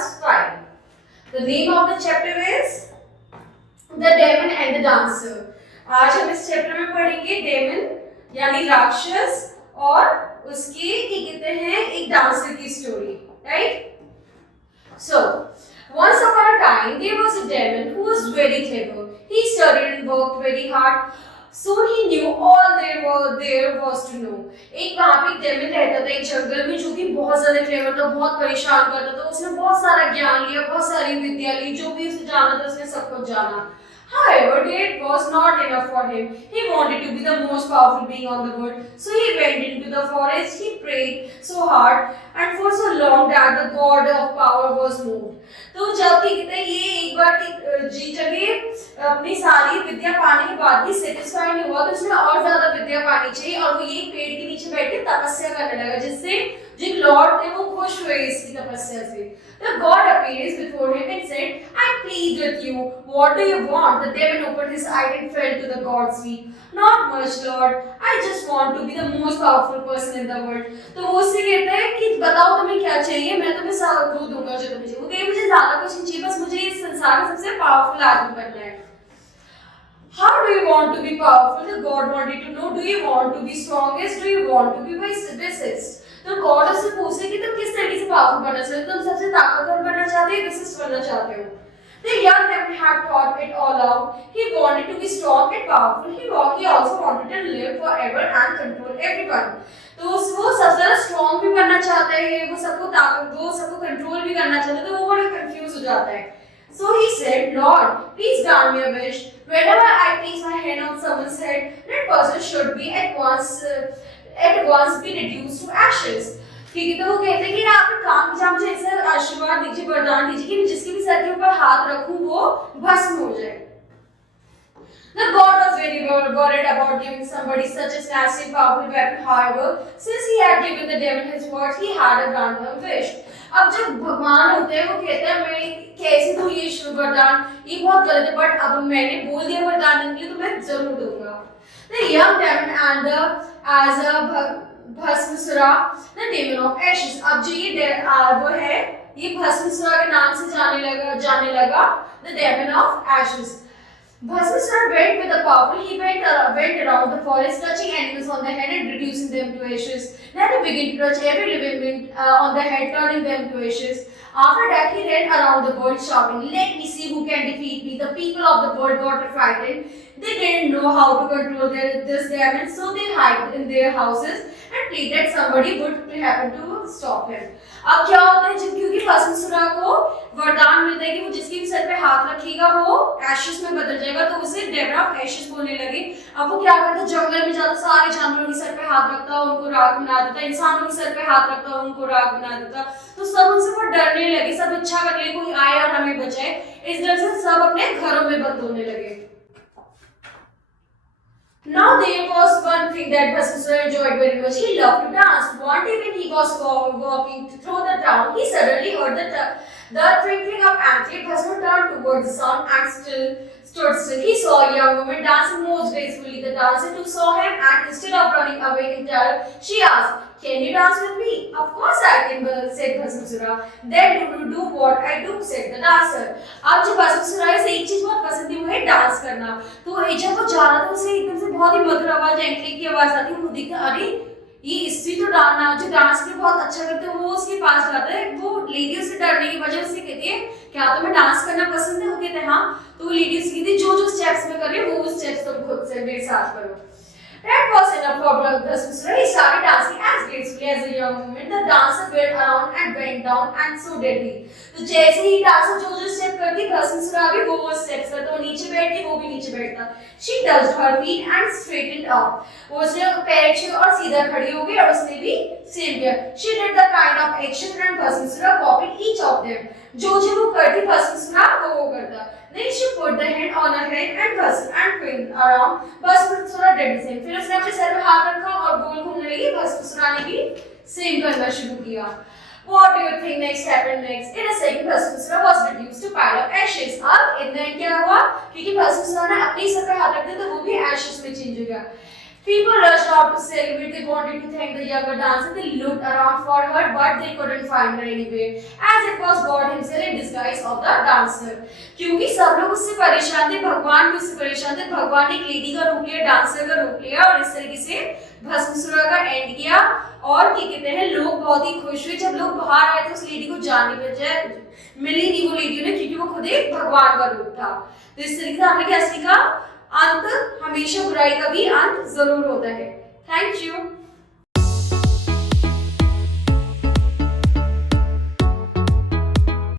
class 5. The name of the chapter is The Demon and the Dancer. आज हम इस chapter में पढ़ेंगे डेमन यानी राक्षस और उसके क्या कहते हैं एक डांसर की story, right? So, once upon a time there was a demon who was very clever. He studied and worked very hard. Soon he knew all there was to know. एक वहाँ पे एक डेमन रहता था एक जंगल में जो कि बहुत ज्यादा क्लेवर था, बहुत परेशान करता था. उसने बहुत सारा ज्ञान लिया, बहुत सारी विद्या ली, जो भी उसे जाना था उसने सब कुछ जाना. However, that was not enough for him. He wanted to be the most powerful being on the world. So he went into the forest. He prayed so hard and for so long that the god of power was moved. तो जब कहते हैं ये एक बार जी जगह अपनी सारी विद्या पाने के बाद भी सेटिस्फाई नहीं हुआ तो उसने और ज्यादा विद्या पानी चाहिए और वो ये पेड़ के नीचे बैठ के तपस्या करने लगा जिससे जो लॉर्ड थे वो खुश हुए इसकी तपस्या से. The god appears before him and said, I plead with you. What do you want? The demon opened his eyes and fell to the god's feet. Not much, Lord. I just want to be the most powerful person in the world. तो वो उससे कहते हैं कि बताओ तुम्हें क्या चाहिए, मैं तुम्हें सब वो दूंगा जो तुम्हें चाहिए. वो कहे मुझे ज्यादा कुछ नहीं चाहिए, बस मुझे इस संसार में सबसे पावरफुल आदमी बनना है. How do you want to be powerful? The god wanted to know. Do you want to be strongest? Do you want to be wisest? तो गॉड उससे पूछे कि तुम किस तरीके से पावरफुल बनना चाहते हो, तुम सबसे ताकतवर बनना चाहते हो, विशिष्ट बनना चाहते हो. The young demon had thought it all out. He wanted to be strong and powerful. He also wanted to live forever and control everyone. तो वो सबसे ज्यादा स्ट्रॉन्ग भी बनना चाहता है, वो सबको कंट्रोल भी करना चाहता है, तो वो बड़ा कंफ्यूज हो जाता है. So he said, Lord, please grant me a wish. Whenever I place my hand on someone's head, that person should be at once be reduced to ashes. ठीक है, तो वो कहते हैं कि आप काम कीजिए, मुझे ऐसा आशीर्वाद दीजिए, वरदान दीजिए कि जिसके भी सर के ऊपर हाथ रखूं वो भस्म हो जाए. The god was very worried about giving somebody such a nasty powerful weapon. However, since he had given the demon his word, he had a granted wish. अब जब भगवान होते हैं वो कहते हैं मैं कैसे दूं ये वरदान, ये बहुत गलत है, बट अब मैंने बोल दिया वरदान देने के लिए तो मैं जरूर दूंगा. The young demon and as a भस्मासुरा, the demon of ashes. अब जो ये वो है ये भस्मासुरा के नाम से जाने लगा the demon of ashes. Bhaspasura went with the powerful. He went around the forest, touching animals on the head and reducing them to ashes. Then he began to touch every living being on the head, turning them to ashes. After that, he ran around the world shouting, "Let me see who can defeat me." The people of the world got frightened. They didn't know how to control this demon, so they hid in their houses and prayed that somebody would happen to stop him. अब क्या होता है जब क्योंकि भस्मासुरा को वरदान मिलता है कि वो जिसके भी सर पे हाथ रखेगा वो एशेस में बदल जाएगा, तो उसे डेमन ऑफ एशेस बोलने लगे. अब वो क्या करता है जंगल में जाता, सारे जानवरों के सर पे हाथ रखता, उनको राख बना देता, इंसानों के सर पे हाथ रखता, उनको राख बना देता. तो सब उनसे वो डरने लगे, सब इच्छा करने लगे कोई आए और हमें बचाए. इस डर से सब अपने घरों में बंद होने लगे. Now there was one thing that Bhaspasura enjoyed very much. He loved to dance. One day when he was walking through the town, he suddenly heard the twinkling of anklets. Bhaspasura turned towards the sound and stood still. He saw a young woman dancing most gracefully. The dancer too saw him and instead of running away in terror, she asked, "Can you dance with me?" "Of course I can," said Bhaspasura. "Then do what I do," said the dancer. अब जब Bhaspasura से एक चीज बहुत पसंद थी वो है डांस करना. तो जब वो जा रहा था उसे एकदम से बहुत ही मधुर आवाज एंकली की आवाज आती है. वो देखता अरे ये इससे तो डांस के बहुत अच्छा करते हैं. वो उसके पास जाता है. वो लेडी उससे डरने की वजह से कहती है क्या तुम्हें डांस करना पसंद है? वो कहते हैं हाँ. तो वो लेडी उससे कहती है जो स्टेप्स में कर रही है वो स्टेप्स तुम खुद से मेरे साथ करो. That was enough for Bhaspasura. He started dancing as gracefully as a young woman. The dancer went around and bent down, and so did he. तो जैसे ही डांसर जो स्टेप करती Bhaspasura भी वो स्टेप्स करता. वो नीचे बैठती वो भी नीचे बैठता. She touched her feet and straightened up. वो उसने पैर छुए और सीधा खड़ी हो गई और उसने भी सेम किया. She did the kind of action and Bhaspasura copied each of them. जो वो करती Bhaspasura वो करता. Then she put the hand on her head and twined around. Bhaspasura did the same. फिर उसने अपने सर पे हाथ रखा और गोल घूमने लगी. Bhaspasura ने भी सेम करना शुरू किया. What do you think next happened next? In a second, Bhaspasura was reduced to pile of ashes. अब इतना क्या हुआ? क्योंकि Bhaspasura ने अपने सर पे हाथ रख दिया तो वो भी ashes में चेंज हो गया. People rushed out to celebrate. They wanted to thank the younger dancer. They looked around for her, but they couldn't find her anywhere, as it was God himself in disguise of the dancer. क्योंकि सब लोग उससे परेशान थे, भगवान भी उससे परेशान थे। भगवान ने एक लेडी का रूप लिया, डांसर का रूप लिया और इस तरीके से भस्मासुर का एंड किया। और क्या कहते हैं, लोग बहुत ही खुश हुए जब लोग बाहर आए तो उस लेडी को जाने बजाय मिली नहीं वो लेडी उन्हें, क्योंकि वो खुद एक भगवान का रूप था। तो इस तरीके से हमने क्या सीखा, अंत हमेशा बुराई का भी अंत जरूर होता है। Thank you.